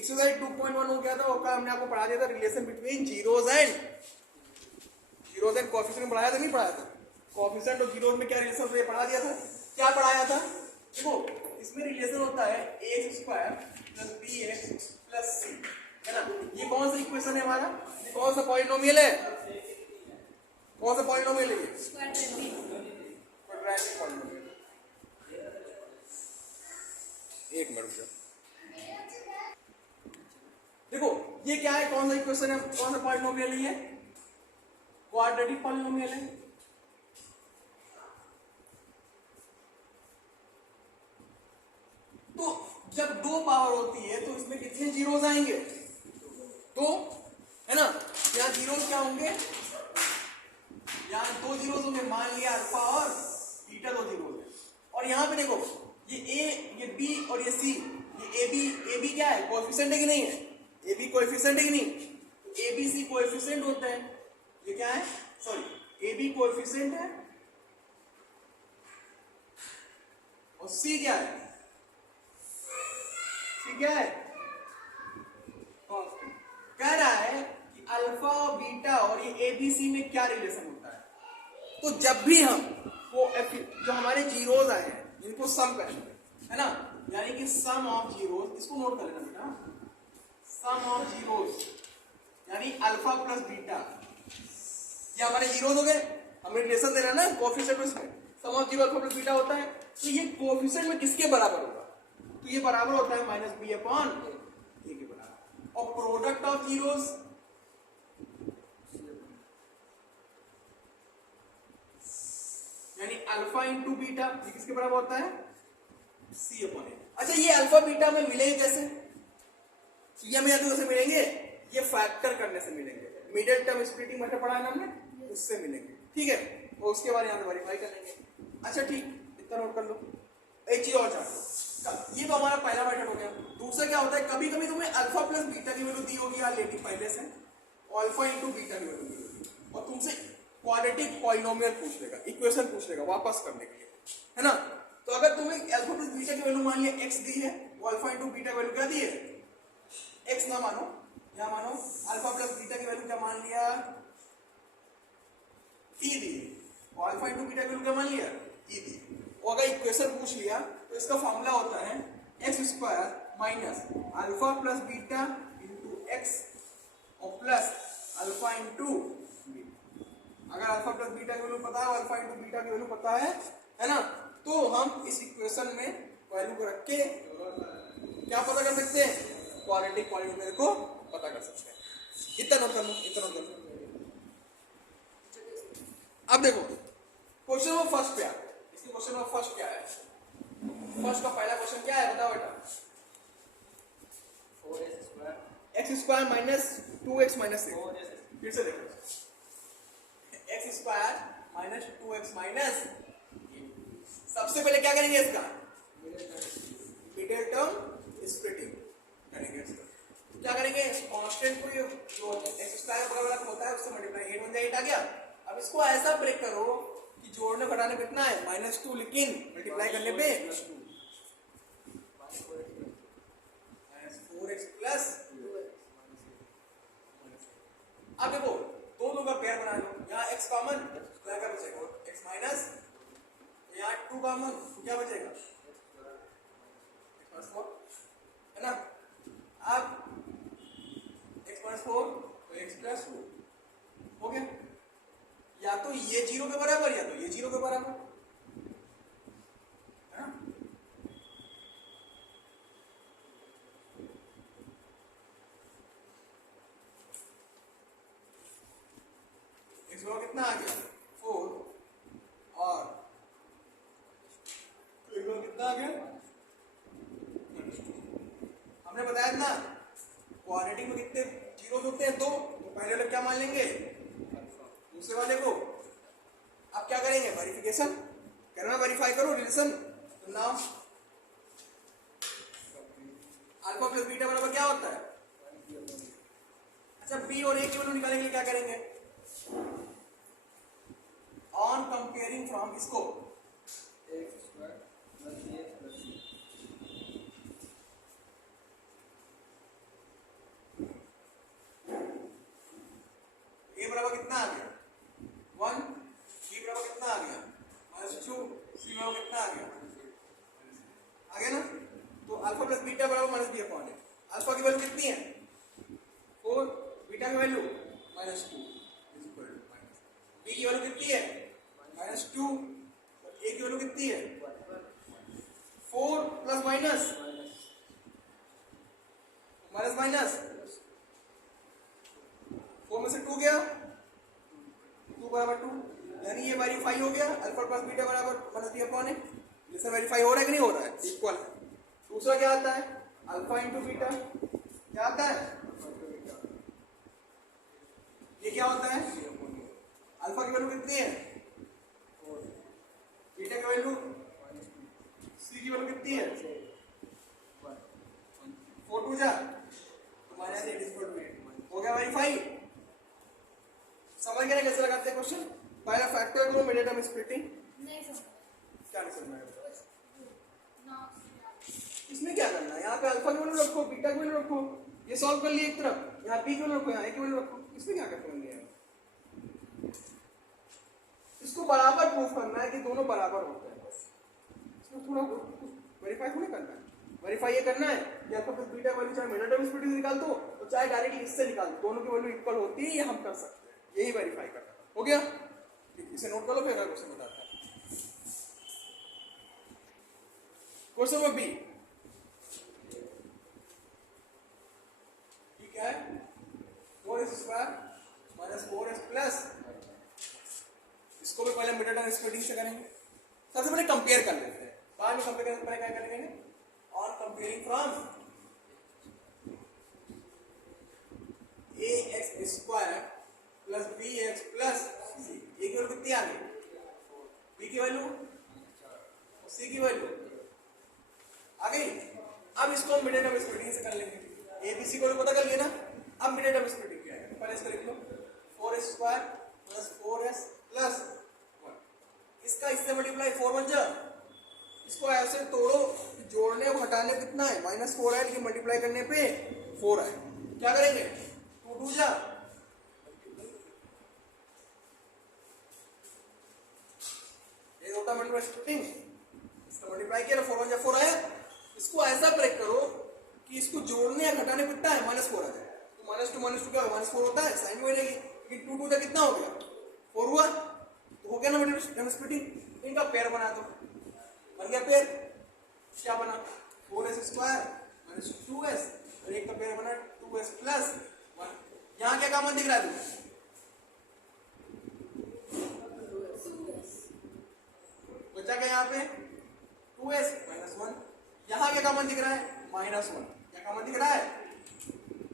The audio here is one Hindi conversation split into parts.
एक्सरसाइज 2.1 हो गया था, वो का हमने आपको पढ़ा दिया था relation between zeros and coefficient पढ़ाया था, नहीं पढ़ाया था? कोएफिशिएंट और जीरोज में क्या रिलेशन होता है पढ़ा दिया था। क्या पढ़ाया था? देखो इसमें रिलेशन होता है ax square plus bx plus c, है ना। ये कौन सा इक्वेशन है हमारा? ये कौन सा पॉलिनोमियल है? कौन सा पॉलिनोमियल है? Quadratic polynomial. एक मिनट, देखो ये क्या है, कौन सा इक्वेशन है, कौन सा पॉलिनोमियल है? क्वाड्रेटिक पॉलिनोमियल है। तो जब दो पावर होती है तो इसमें कितने जीरोस आएंगे? दो, है ना। यहाँ जीरोस क्या होंगे? यहाँ दो जीरोस होंगे, मान लिया अल्फा और बीटा दो जीरोस है। और यहाँ पे देखो ये ए, ये बी और ये सी, ये ए बी क्या है? कोएफिशिएंट है कि नहीं है? ए बी कोएफिशिएंट है कि नहीं? ए बी सी कोएफिशिएंट होते हैं। ये क्या है? सॉरी, ए बी कोएफिशिएंट है और सी क्या है? सी क्या है? कह रहा है कि अल्फा और बीटा और ये ए बी सी में क्या रिलेशन होता है। तो जब भी हम वो जो हमारे जीरोस आए हैं इनको सम करेंगे, है ना, यानी कि सम ऑफ जीरोस, इसको नोट कर लेना बेटा, सम ऑफ जीरोस यानी अल्फा प्लस बीटा, ये हमारे जीरोस हो गए। हमें रिलेशन देना ना कोएफिशिएंट में, sum of zero alpha plus beta होता है। तो ये कोएफिशिएंट में किसके बराबर होगा? तो ये बराबर होता है माइनस बी अपॉन ए के बराबर। और प्रोडक्ट ऑफ जीरोस यानी अल्फा इंटू बीटा, ये किसके बराबर होता है? सी अपॉन ए। अच्छा ये अल्फा बीटा में मिलेंगे कैसे? ये हमें कैसे मिलेंगे? ये फैक्टर करने से मिलेंगे। मिडिल टर्म स्प्लिटिंग मेथड पढ़ा है ना हमने, उससे मिलेंगे, ठीक है। और उसके बाद यहाँ पे वेरीफाई कर लेंगे। अच्छा ठीक, इतना नोट कर लो। एक चीज और जान लो, ये तो हमारा पहला मेथड हो गया। दूसरा क्या होता है, कभी कभी तुम्हें अल्फा प्लस बीटा की वैल्यू दी होगी ऑलरेडी पहले से, अल्फा इंटू बीटा की वैल्यू दी होगी, और तुमसे क्वाड्रेटिक पॉलिनोमियल पूछ लेगा, इक्वेशन पूछ लेगा वापस करने के लिए, है ना। तो अगर तुम्हें अल्फा प्लस बीटा की वैल्यू मान लिया x दी है, वो अल्फा इंटू बीटा वैल्यू क्या दी है? x ना मानो, यहाँ मानो अल्फा प्लस बीटा की वैल्यू क्या मान लिया? t दी है, और अल्फा इंटू बीटा की वैल्यू क्या मान लिया? e दी। और अगर इक्वेशन पूछ लिया तो इसका फॉर्मूला होता है x square minus alpha plus beta into x और प्लस अल्फा इंटू बीटा। अगर अल्फा प्लस बीटा की वैल्यू पता है, अल्फा इंटू बीटा की वैल्यू पता है ना, तो हम इस इक्वेशन में वैल्यू को रख के क्या पता कर सकते हैं? क्वाड्रेटिक पॉलिनोमियल को पता कर सकते हैं। इतना नोट कर लो, इतना नोट कर लो। अब देखो क्वेश्चन नंबर फर्स्ट पे आते हैं। इसके क्वेश्चन नंबर फर्स्ट क्या है? फर्स्ट का पहला क्वेश्चन क्या है बताओ बेटा? 4x square x square minus 2x minus 6। फिर से देखो, x square minus 2x minus, सबसे पहले क्या करेंगे? इसका मिडिल टर्म स्प्लिटिंग करेंगे। इसका क्या करेंगे? कांस्टेंट को जो एक्स स्क्वायर बराबर होता है उससे मल्टीप्लाई, 8 1 8 आ गया। अब इसको ऐसा ब्रेक करो कि जोड़ने घटाने कितना है? -2, लेकिन मल्टीप्लाई करने पे -4x प्लस। अब देखो दोनों का पेयर बना लो, यहाँ x कॉमन क्या कर बचेगा? x माइनस, यहाँ 2 कॉमन क्या बचेगा? x + 4, है ना। अब x + 4 तो x + 2 हो गया। या तो ये 0 के बराबर या तो ये 0 के बराबर, है ना। x कितना आ गया? 4 और कितना आ गया? हमने बताया ना क्वाड्रेटिक में कितने जीरो होते हैं? 2। तो पहले वाले क्या मान लेंगे? दूसरे वाले को। अब क्या करेंगे? वेरिफिकेशन करना, वेरीफाई करो रिलेशन। तो नाउ अल्फा प्लस बीटा बराबर क्या होता है? अच्छा बी और ए की वैल्यू निकालने के लिए क्या करेंगे? ऑन कंपेयरिंग फ्रॉम इसको x square plus 3x plus 3 कितना आ गया 1, बी बराबर कितना आ गया -2, सी बराबर कितना आ गया ना। तो अल्फा प्लस बीटा बराबर माइनस बी अपॉन है। अल्फा की वैल्यू कितनी है 4, बीटा की value -2 is equal to minus, b की वैल्यू कितनी है -2 और ए की वैल्यू कितनी है 4 प्लस माइनस माइनस 4 में से 2 गया 2 बराबर 2, यानी ये वेरीफाई हो गया अल्फा प्लस बीटा बराबर माइनस बी अपॉन है। इससे वेरीफाई हो रहा है कि नहीं हो रहा है, इक्वल है। दूसरा क्या आता है अल्फा इंटू बीटा, क्या आता है ये क्या होता है अल्फा की वैल्यू कितनी है बीटा की वैल्यू सी की वैल्यू कितनी है 4 2 जा तो -8 हो गया वेरीफाई। समझ गए कैसे लगाते हैं क्वेश्चन, पहला फैक्टर करो मिड टर्म स्प्लिटिंग, नहीं समझ क्या नहीं समझ में आया? ना इसमें क्या करना है, यहाँ पे अल्फा की वैल्यू रखो बीटा की वैल्यू रखो, ये सॉल्व कर लिए एक तरफ, यहाँ बी की वैल्यू रखो यहाँ ए की वैल्यू रखो, इसमें क्या करते होंगे इसको बराबर प्रूफ करना है कि दोनों बराबर होते हैं, बस इसमें थोड़ा वेरीफाई थोड़ा करना है। वेरीफाई ये करना है कि अल्फा प्लस बीटा वैल्यू चाहे मिड टर्म स्प्लिटिंग निकाल दो और चाहे डायरेक्टली इससे निकाल दो, दोनों की वैल्यू इक्वल होती है ये हम कर सकते हैं, यही वेरीफाई करना है। हो गया, इसे नोट कर लो फिर अगला क्वेश्चन बताता है। क्वेश्चन नंबर बी, ठीक है 4x² माइनस 4x प्लस, इसको भी पहले मिड टर्म स्प्लिटिंग से करेंगे। सबसे पहले कंपेयर कर लेते हैं, बाद में कंपेयर करने पहले क्या करेंगे on comparing from ax² plus bx plus c, ए की वैल्यू कितनी आ गई b की वैल्यू और c की वैल्यू आ गई। अब इसको हम मिड टर्म स्प्लिटिंग से कर लेंगे, a b c को पता कर लिया ना, अब मिड टर्म स्प्लिटिंग क्या है पहले इसको लिख लो 4x² प्लस 4s प्लस 1, इसका इससे मल्टीप्लाई 4 बन जा, इसको ऐसे तोड़ो जोड़ने और हटाने कितना है -4 है, लेकिन मल्टीप्लाई करने पे 4 है, क्या करेंगे 2 2 जा, ये होता मल्टीप्लाई स्प्लिटिंग, इसका मल्टीप्लाई किया 4 1 जा 4 आया, इसको ऐसा ब्रेक करो कि इसको जोड़ने या घटाने पे कितना है -4 आ जाए, तो -2 क्या होगा -4 होता है, साइन में हो जाएगी, लेकिन 2 2 जा कितना हो गया 4 हुआ, तो हो गया ना मल्टीप्लाई स्प्लिटिंग। इनका पेयर बना दो, बन गया पेयर, क्या बना 4s² माइनस 2s और एक का पेयर बना 2s प्लस 1। यहाँ क्या कॉमन दिख रहा है तुम्हें, बचा क्या यहाँ पे 2s माइनस 1, यहाँ क्या कॉमन दिख रहा है -1, क्या कॉमन दिख रहा है,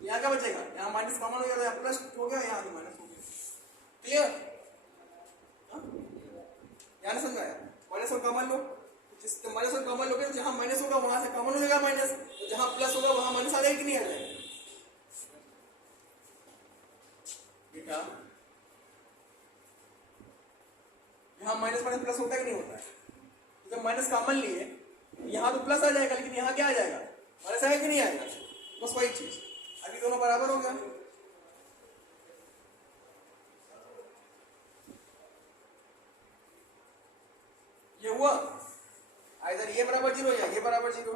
यहाँ क्या बचेगा, यहाँ माइनस कॉमन हो गया, यहाँ प्लस हो गया, यहाँ तो माइनस हो गया, क्लियर, यहाँ समझ आया। -1 कॉमन लो, -1 कॉमन लोगे, जहां माइनस होगा वहां से कॉमन हो जाएगा माइनस, तो जहां प्लस होगा वहां माइनस आ जाएगा कि नहीं आ जाएगा बेटा, यहां माइनस माइनस प्लस होता है कि नहीं होता है, तो जब माइनस कॉमन लिए यहां तो प्लस आ जाएगा, लेकिन यहां क्या आ जाएगा माइनस आएगा कि नहीं आएगा, बस वही चीज, अभी दोनों बराबर हो गया। ये हुआ इधर ये बराबर 0 या ये बराबर 0,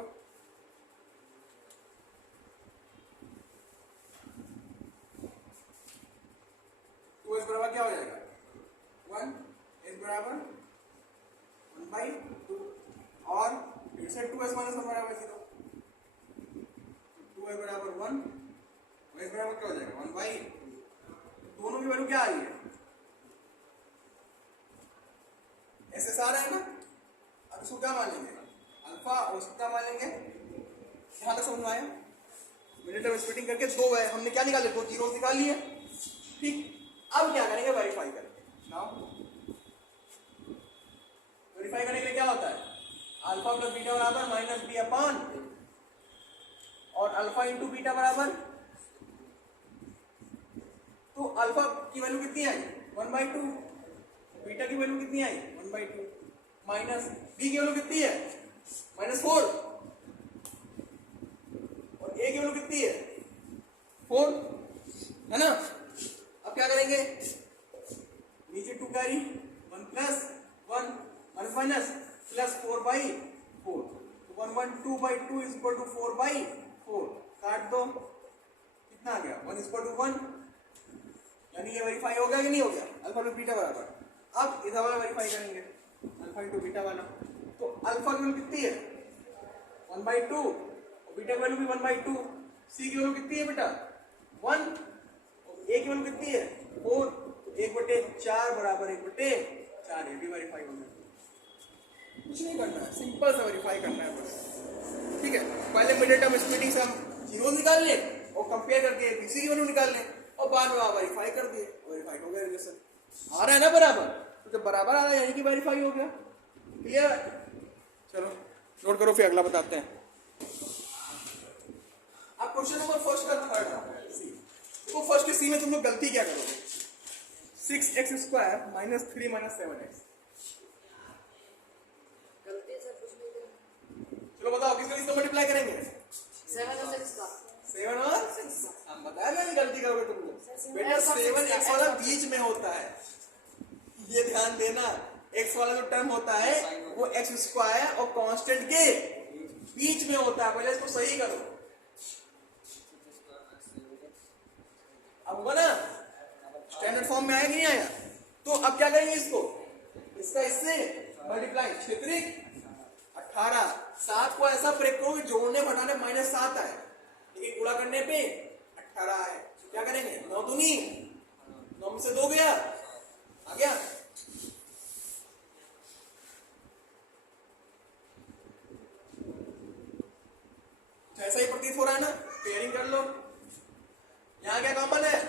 तो इस बराबर क्या हो जाएगा 1, इस बराबर 1/2 और फिर से 2s माइनस 1 बराबर 0, 2s बराबर 1 और इस बराबर क्या हो जाएगा 1/2, दोनों की वैल्यू क्या आ रही है ऐसे सारा है ना। अब इसको क्या मान लेंगे अल्फा और इसको क्या मान लेंगे, यहाँ तक समझ में आया, मिड टर्म स्प्लिटिंग करके 2 है हमने क्या निकाले 2 जीरोस निकाल लिए, ठीक। अब क्या करेंगे वेरीफाई करेंगे, नाउ वेरीफाई करने के लिए क्या होता है अल्फा प्लस बीटा बराबर -b अपॉन और अल्फा इंटू बीटा बराबर, तो अल्फा की वैल्यू कितनी आई 1/2, बीटा की वैल्यू कितनी आई 1/2, माइनस बी की वैल्यू कितनी है -4 और ए की वैल्यू कितनी है 4 है ना। अब क्या करेंगे इक्वल टू 4/4 काट दो, कितना आ गया 1 इक्वल टू 1, यानी ये वेरीफाई हो गया कि नहीं हो गया, अल्फा प्लस बीटा बराबर। अब इधर वाला वेरीफाई करेंगे, अल्फा इंटू बीटा वाला। तो अल्फा की वैल्यू कितनी है 1/2 और बीटा की वैल्यू भी 1/2। सी की वैल्यू कितनी है बेटा 1 और ए की वैल्यू कितनी है 4, तो 1/4 बराबर 1/4, ये भी वेरीफाई हो गया। कुछ नहीं करना है, सिंपल सा वेरीफाई करना है बस, ठीक है। पहले मिडिल टर्म स्प्लिटिंग से हम जीरो निकाल लें और कंपेयर करके बीसी की वैल्यू निकाल लें और बाद में आप वेरीफाई कर दिए, वेरीफाई हो गया रिलेशन। आ रहा है ना बराबर, तो जब बराबर आ रहा है यानी कि वेरीफाई हो गया। क्लियर, चलो नोट करो फिर अगला बताते हैं। अब क्वेश्चन नंबर फर्स्ट का थर्ड सी, तो फर्स्ट के सी में तुम लोग गलती क्या करोगे, 6x² माइनस 3 माइनस 7x। गलती से कुछ नहीं करेंगे। चलो बताओ किसको किसको मल्टीप्लाई करेंगे 7 और 6 का 7 और 6, हम बताया ना गलती करोगे तुम लोग बेटा। 7x वाला बीच में होता है, ये ध्यान देना, x वाला जो टर्म होता है वो x² और कांस्टेंट के बीच में होता है, पहले इसको सही करो। अब होगा ना, स्टैंडर्ड फॉर्म में आया कि नहीं आया, तो अब क्या करेंगे इसको, इसका इससे मल्टीप्लाई 18, 7 को ऐसा ब्रेक करो कि जोड़ने घटाने -7 आए, लेकिन गुणा करने पे 18 आए। क्या करेंगे 9 दूनी 9 में से 2 गया, आ गया। ऐसा ही प्रतीत हो रहा है ना, पेयरिंग कर लो। यहाँ क्या कॉमन है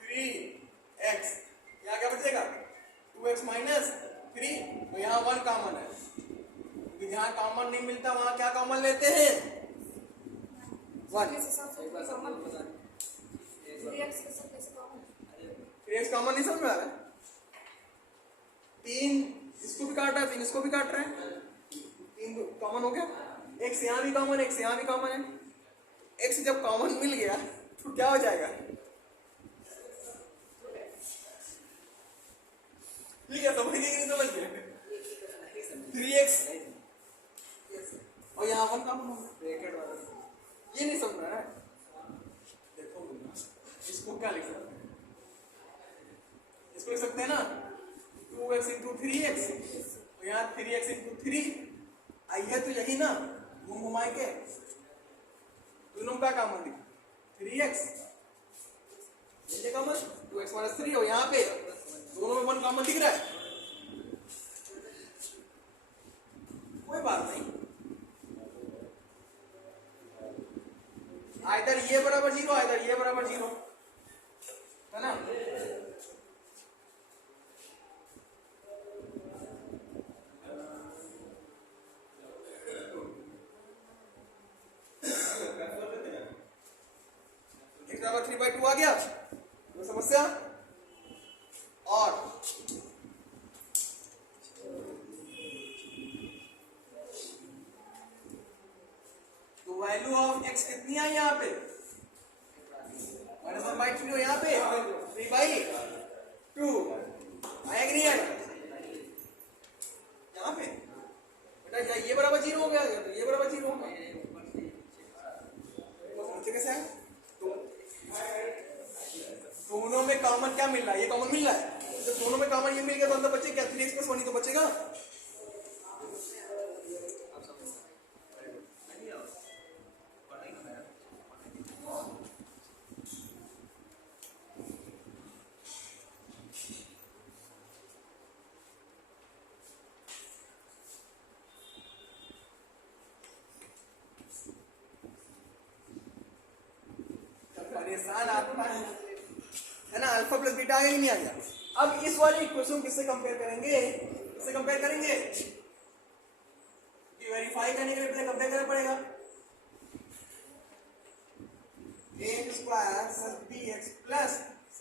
3x, यहाँ क्या बचेगा 2x माइनस 3, तो यहाँ 1 कॉमन है, क्योंकि जहाँ कॉमन नहीं मिलता वहां क्या कॉमन लेते हैं 1। 3x कॉमन नहीं समझ में आ रहा है, 3 इसको भी काट रहा है, 3 इसको भी काट रहे हैं, 3 कॉमन हो गया, x यहाँ भी कॉमन है, x यहाँ भी कॉमन है। x जब कॉमन मिल गया तो क्या हो जाएगा, ठीक है, समझ गए कि नहीं समझ गए, 3x और यहाँ 1 कॉमन होगा, ये नहीं समझ रहा है। देखो इसको क्या लिख सकते हैं, इसको लिख सकते हैं ना 2x इंटू 3x, तो यहाँ 3x इंटू 3 आई है, तो यही ना घूम घुमाए के दोनों का कॉमन दिखा 3x, ये कॉमन 2x माइनस 3, और यहाँ पे दोनों में 1 कॉमन दिख रहा है, कोई बात नहीं, आइदर ये बराबर 0 आइदर ये बराबर 0, है ना। x बराबर 3/2 आ गया, कोई समस्या। और तो वैल्यू ऑफ x कितनी आई यहाँ पे -1/3, और यहाँ पे 3/2 आया कि नहीं आया, यहाँ पे बेटा ये बराबर 0 हो गया, तो ये बराबर 0 होगा, नीचे कैसे आया, दोनों में कॉमन क्या मिल रहा है, ये कॉमन मिल रहा है, जब दोनों में कॉमन ये मिल गया तो अंदर बचे क्या 3x + 1 ही तो बचेगा। परेशान आत्मा है ना, अल्फा प्लस बीटा आ गया कि नहीं आ गया। अब इस वाले इक्वेशन किससे कंपेयर करेंगे, किससे कंपेयर करेंगे, कि वेरीफाई करने के लिए पहले कंपेयर करना पड़ेगा, a² + bx + c,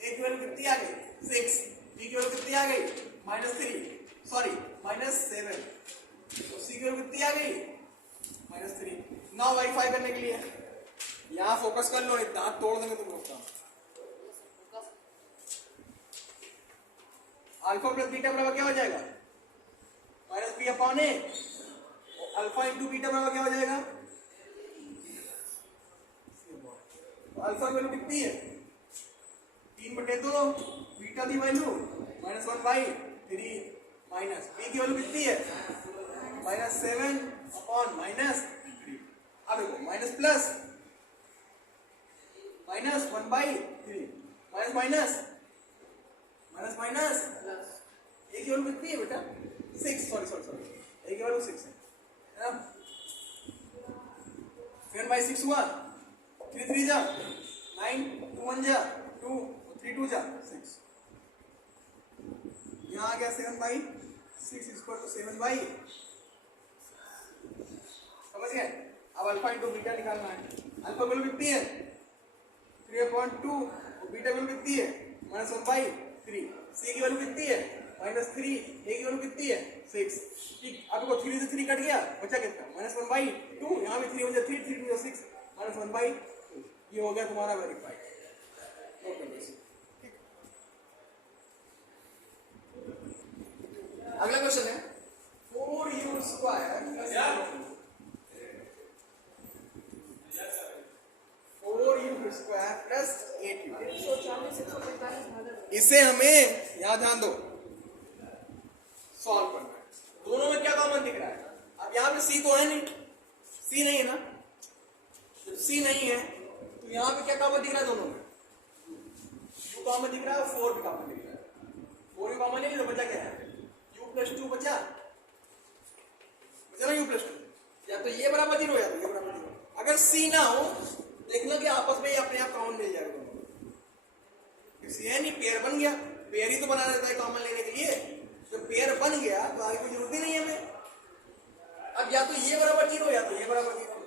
a की वैल्यू कितनी आ गई 6, b की वैल्यू कितनी आ गई -3 सॉरी -7, तो c की वैल्यू कितनी आ गई -3। नाउ वेरीफाई करने के लिए यहाँ फोकस कर लो, इतना तोड़ देंगे तुम लोग का। अल्फा प्लस बीटा बराबर क्या हो जाएगा -b/a अल्फा इंटू बीटा बराबर क्या हो जाएगा? अल्फा की वैल्यू कितनी है? 3/2, बीटा की वैल्यू -1/3 माइनस बी की वैल्यू कितनी है? -7/-3। अब देखो माइनस प्लस -1/3 माइनस माइनस ए की वैल्यू कितनी है बेटा? 6, सॉरी ए की वैल्यू 6 है ना? 7/6 हुआ, 3 3 जा 9, 2 1 जा 2, 3 2 जा 6। यहाँ आ गया 7/6 इक्वल टू 7/, समझ गए? अब अल्फा इंटू बीटा निकालना है। अल्फा वैल्यू कितनी है? 3/2 और बीटा वैल्यू कितनी है? -1/3। सी की वैल्यू कितनी है? -3। ए की वैल्यू कितनी है? 6। ठीक, आपको 3 से 3 कट गया, बचा कितना? -1/2। यहाँ भी 3 हो जाए 3 3 2 6 -1/2। ये हो गया तुम्हारा वेरीफाइड। अगला क्वेश्चन है 4u² प्लस 8u। 140, 145 भागा। इसे हमें यहां ध्यान दो सॉल्व करना है। दोनों में क्या कॉमन दिख रहा है? अब यहाँ पे सी तो है नहीं, सी नहीं है ना? जब सी नहीं है तो यहाँ पे क्या कॉमन दिख रहा है? दोनों में u कॉमन दिख रहा है और 4 भी कॉमन दिख रहा है। 4u कॉमन नहीं, तो बचा क्या है? u + 2 बचा ना, u + 2। या तो ये बराबर 0 या तो ये बराबर 0। अगर सी ना हो देखना कि आपस में ही अपने आप कॉमन मिल जाएगा। सी है नहीं, पेयर बन गया। पेयर ही तो बनाना रहता है कॉमन लेने के लिए। जब पेयर बन गया तो आगे कोई जरूरत ही नहीं है हमें। अब या तो ये बराबर 0 या तो ये बराबर 0।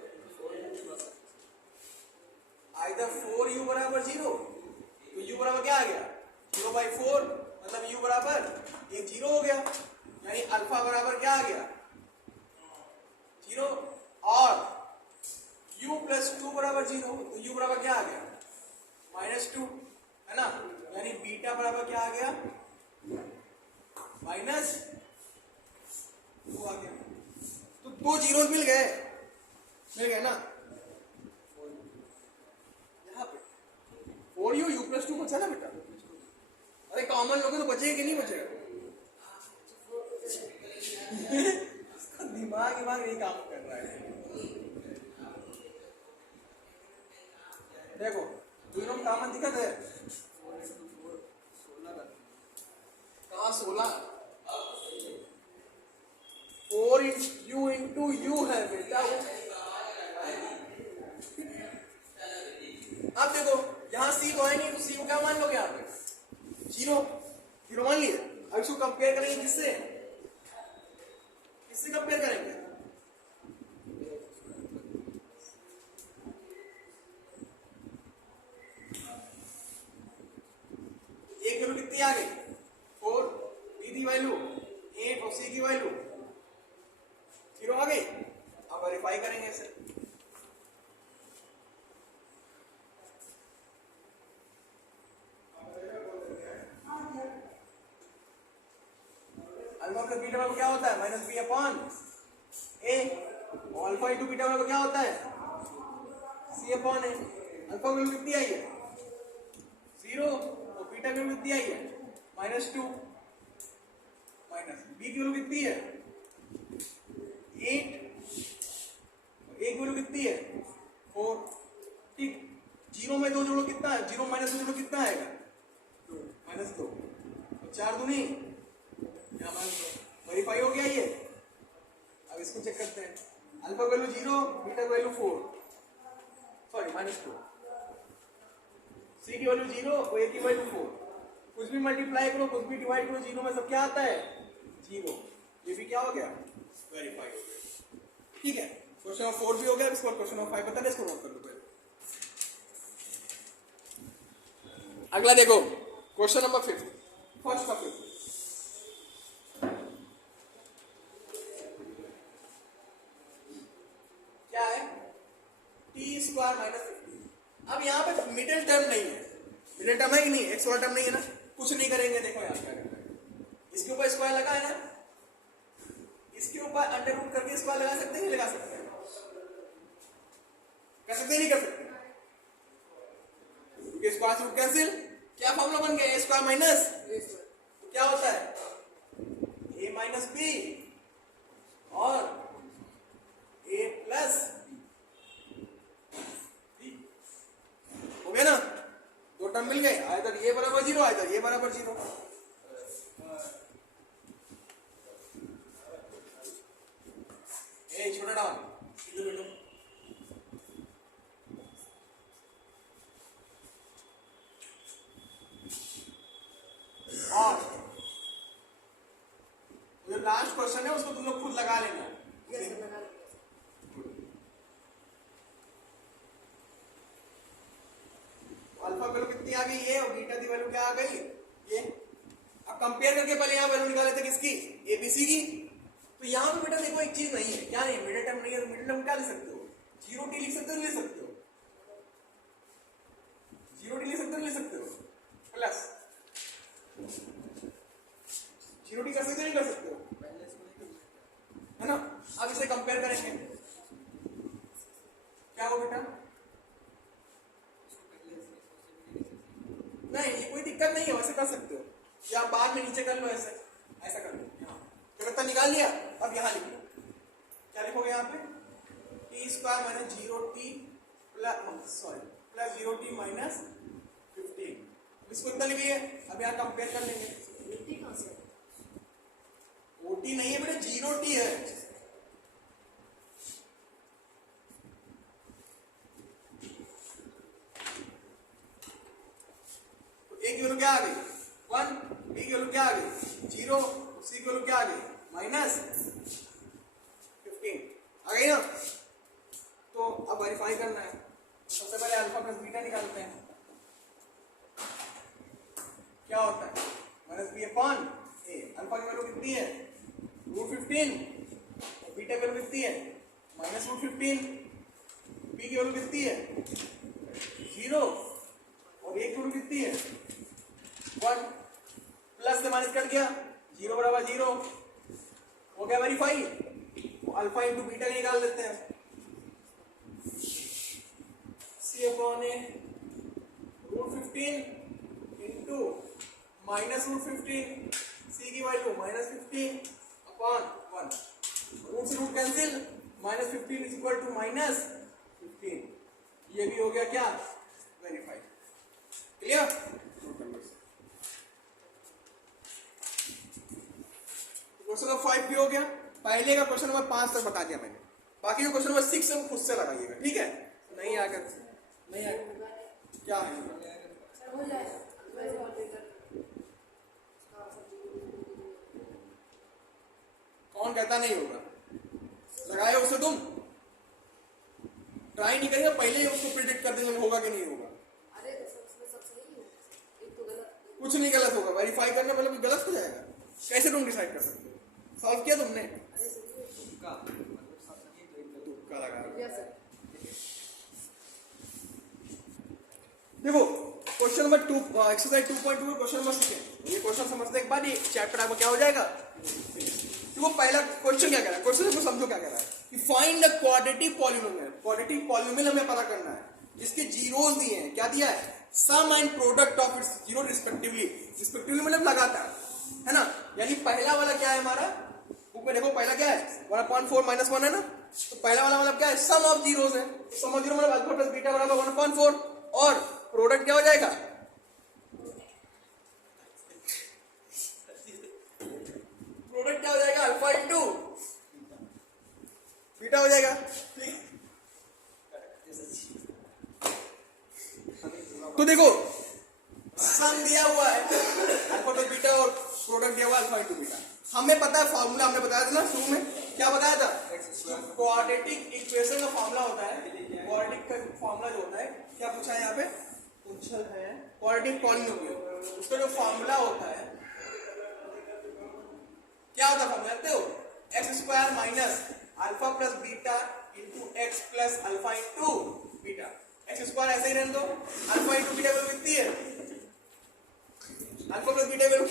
आइदर 4u बराबर 0, तो u बराबर क्या आ गया? 0/4, मतलब u बराबर ये 0 हो गया। यानी अल्फा बराबर क्या आ गया? 0। और u + 2 बराबर 0, तो u बराबर क्या आ गया? -2, है ना? यानी बीटा बराबर क्या आ गया? -2 आ गया। तो 2 जीरोस मिल गए ना? यहाँ पे 4u u + 2 बचा ना बेटा? अरे कॉमन लोगे तो बचेगा कि नहीं बचेगा? दिमाग नहीं काम कर रहा है। देखो दोनों में कॉमन दिक्कत है। कहाँ 16? 4u × u है बेटा। अब देखो यहाँ सी तो है नहीं, तो सी को क्या मान लोगे? यहाँ पे 0 मान लिए। अब इसको कंपेयर करेंगे किससे? कंपेयर करेंगे? ए की वैल्यू कितनी आ गई? 4, बी की वैल्यू 8 और सी की वैल्यू 0 आ गई। अब वेरीफाई करेंगे इसे। अल्फा प्लस बीटा बराबर क्या होता है? -b/a। और अल्फा इंटू बीटा बराबर क्या होता है? c/a। अल्फा वैल्यू कितनी आई है? 0 और बीटा की वैल्यू कितनी आई है? -2 माइनस बी की वैल्यू कितनी है? 8 और ए की वैल्यू कितनी है? 4। ठीक, 0 में 2 जोड़ो कितना है? 0 - 2 जोड़ो कितना आएगा? -2। 4 दूनी वेरीफाई हो गया ये। अब इसको चेक करते हैं। Alpha value 0, beta value 4, sorry -2। सी की वैल्यू 0 और ए की वैल्यू 4। कुछ भी मल्टीप्लाई करो, कुछ भी डिवाइड करो, 0 में सब क्या आता है? 0। ये भी क्या हो गया? वेरीफाई हो गया। ठीक है, क्वेश्चन नंबर 4 भी हो गया। इसको क्वेश्चन नंबर 5 पता है, इसको नोट कर लो पहले। अगला देखो क्वेश्चन नंबर 5, फर्स्ट का 5। क्या है? t² - 15। अब यहाँ पे मिडिल टर्म नहीं है। मिडिल टर्म है कि नहीं? एक्स वाला टर्म नहीं है ना? कुछ नहीं करेंगे। देखो यहाँ क्या करना है, इसके ऊपर स्क्वायर लगा है ना, इसके ऊपर अंडर रूट करके स्क्वायर लगा सकते हैं, नहीं लगा सकते? कर सकते नहीं कर सकते? क्योंकि स्क्वायर रूट कैंसिल, क्या फॉर्मूला बन गया? ए स्क्वायर माइनस, तो क्या होता है? ए माइनस बी और ए प्लस बी। हो गया ना? दो टर्म मिल गए, आया इधर ये बराबर जीरो, आया इधर ये बराबर जीरो। ए छोटा डाउन इधर बैठो। और जो लास्ट क्वेश्चन है उसको तुम लोग खुद लगा लेना। यस सर, लगा लिया। अल्फा वैल्यू कितनी आ गई? ये, और बीटा की वैल्यू क्या आ गई? ये। अब कंपेयर करके पहले यहाँ वैल्यू निकाले थे किसकी? एबीसी की। तो यहाँ पे बेटा देखो एक चीज नहीं है, क्या नहीं? मिडिल टर्म नहीं है, तो मिडिल टर्म क्या लिख सकते हो? जीरो टी लिख सकते हो, लिख सकते हो? जीरो टी लिख सकते हो, लिख सकते हो? प्लस जीरो टी कर सकते हो, नहीं कर सकते हो? है ना? अब इसे कंपेयर करेंगे, क्या हो बेटा? नहीं, ये कोई दिक्कत नहीं है, वैसे कर सकते हो, या आप बाद में नीचे कर लो, ऐसे ऐसा कर लो। यहाँ कितना निकाल लिया, अब यहाँ लिख लो। क्या लिखोगे यहाँ पे? T square minus zero T plus zero T minus 15। इसको इतना लिखिए, अब यहाँ कंपेयर कर लेंगे। मिट्टी कहाँ से? ओटी नहीं है बेटा, जीरो टी है। ए की वैल्यू क्या आ गई? 1, बी की वैल्यू क्या आ गई? 0, सी की वैल्यू क्या आ गई? माइनस 15 आ गई ना? तो अब वेरीफाई करना है। सबसे पहले अल्फा प्लस बीटा निकालते हैं। क्या होता है? माइनस बी अपॉन ए। अल्फा की वैल्यू कितनी है? √15। बीटा की वैल्यू कितनी है? माइनस √15। बी की वैल्यू कितनी है? 0। और ए की वैल्यू कितनी है? 1। प्लस से माइनस कट गया, 0 बराबर 0 हो गया वेरीफाई। अल्फा इंटू बीटा निकाल देते हैं। सी अपॉन ए √15 इंटू माइनस √15, सी की वैल्यू माइनस 15 अपॉन 1। रूट से root cancel, minus 15 is equal to minus 15। ये भी हो गया क्या? वेरीफाई। क्लियर? क्वेश्चन नंबर 5 भी हो गया। पहले का क्वेश्चन नंबर 5 तक बता दिया मैंने, बाकी जो क्वेश्चन नंबर 6 है वो खुद से लगाइएगा, ठीक है? नहीं आकर नहीं आकर क्या है? सर हो जाएगा, वैसे और बेहतर। कौन कहता नहीं होगा? लगाए उसे तुम ट्राई नहीं करेगा, पहले ही उसको प्रिडिक्ट कर देंगे होगा कि नहीं होगा। अरे तो सब उसमें सब सही है, एक तो गलत। कुछ नहीं गलत होगा, वेरीफाई करने वाला भी गलत हो जाएगा। कैसे तुम डिसाइड कर सकते हो? सॉल्व किया तुमने? अरे सही है। तुक्का लगा रहे हो। Yes sir. देखो question number 2 exercise 2.2 question number 6। ये क्वेश्चन समझने के बाद ये चैप्टर आपका क्या हो जाएगा? देखो पहला क्वेश्चन क्या कह रहा है, क्वेश्चन को समझो क्या कह रहा है कि find the quadratic polynomial. Quadratic polynomial हमें पता करना है जिसके जीरोस दिए हैं। क्या दिया है? Sum and product of its zero respectively. Respectively मतलब लगातार, है ना? यानी पहला वाला क्या है हमारा बुक में? देखो पहला क्या है? 1/4 - 1 है ना? तो पहला वाला मतलब क्या है? सम ऑफ जीरोस है। सम ऑफ जीरो मतलब अल्फा प्लस बीटा बराबर 1/4 और प्रोडक्ट क्या हो जाएगा? प्रोडक्ट क्या हो जाएगा? अल्फा इंटू बीटा हो जाएगा। तो देखो सम दिया हुआ है अल्फा प्लस बीटा और प्रोडक्ट दिया हुआ अल्फा इंटू बीटा। हमें पता है फॉर्मूला, हमने बताया था ना शुरू में, क्या बताया था? क्वाड्रेटिक इक्वेशन का फॉर्मूला होता है। क्वाड्रेटिक का फॉर्मूला जो होता है, क्या पूछा है यहाँ पे? पूछा है क्वाड्रेटिक पॉलिनोमियल। उसका जो फॉर्मूला होता है क्या होता है? फॉर्मूला जानते हो? x² minus alpha plus beta into x plus alpha into beta. x² ऐसे ही रहने दो, अल्फा इंटू बीटा वैल्यू कितनी है? अल्फा प्लस बीटा वैल्यू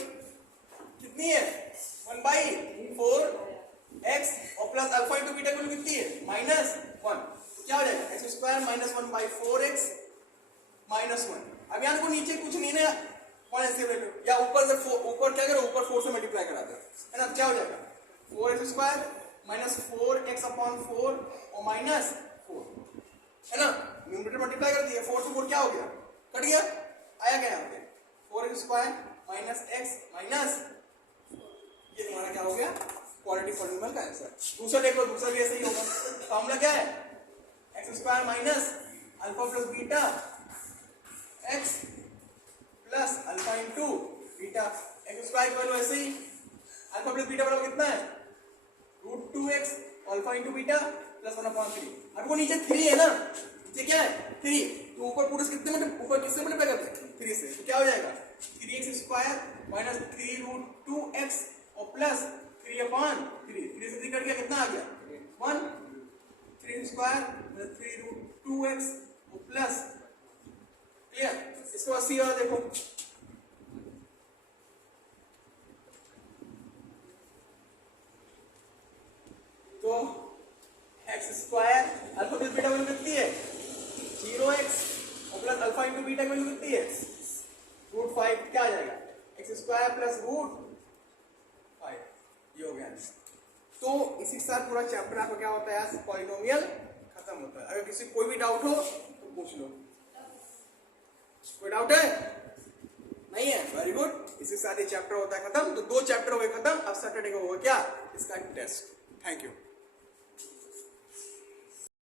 कितनी है? 1/4 एक्स और प्लस अल्फा इंटू बीटा की वैल्यू कितनी है -1, तो क्या हो जाएगा एक्स स्क्वायर -1 बाई 4x -1। अब यहाँ देखो नीचे कुछ नहीं ना, कौन ऐसे वैल्यू या ऊपर से ऊपर क्या करो, ऊपर 4 से मल्टीप्लाई करा दो, है ना, क्या हो जाएगा 4x स्क्वायर -4x अपॉन 4 और -4, है ना, न्यूमरेटर मल्टीप्लाई कर दिया, 4 से 4 क्या हो गया, कट गया, आया क्या यहाँ पे 4x स्क्वायर -x ये तुम्हारा क्या हो गया क्वाड्रेटिक पॉलिनोमियल का आंसर। दूसरा देख लो, दूसरा भी ऐसे ही होगा। फॉर्मूला क्या है x square minus alpha plus beta x plus alpha into beta. X square की वैल्यू ऐसे ही अल्फा प्लस बीटा बराबर कितना है √2x alpha into beta plus 1/3। अब वो नीचे 3 है ना, नीचे क्या है 3, तो ऊपर पूरे कितने में ऊपर किससे मल्टीप्लाई करते हैं 3 से, तो क्या हो जाएगा 3x स्क्वायर माइनस 3√2x और प्लस 3/3। 3 से 3 कट गया, कितना आ गया 1, 3 स्क्वायर प्लस 3√2x और प्लस, क्लियर। इसको 80 वाला देखो, तो x square alpha plus beta value कितनी है 0x और प्लस अल्फा इंटू बीटा की वैल्यू कितनी है √5, क्या आ जाएगा एक्स स्क्वायर प्लस √5, ये हो गया। तो इसी के साथ पूरा चैप्टर आपका क्या होता है पॉलिनोमियल खत्म होता है। अगर किसी कोई भी डाउट हो तो पूछ लो। कोई डाउट है नहीं है, वेरी गुड। इसी के साथ ये चैप्टर होता है खत्म। तो 2 चैप्टर हो गए खत्म। अब सैटरडे को होगा क्या इसका टेस्ट। Thank you.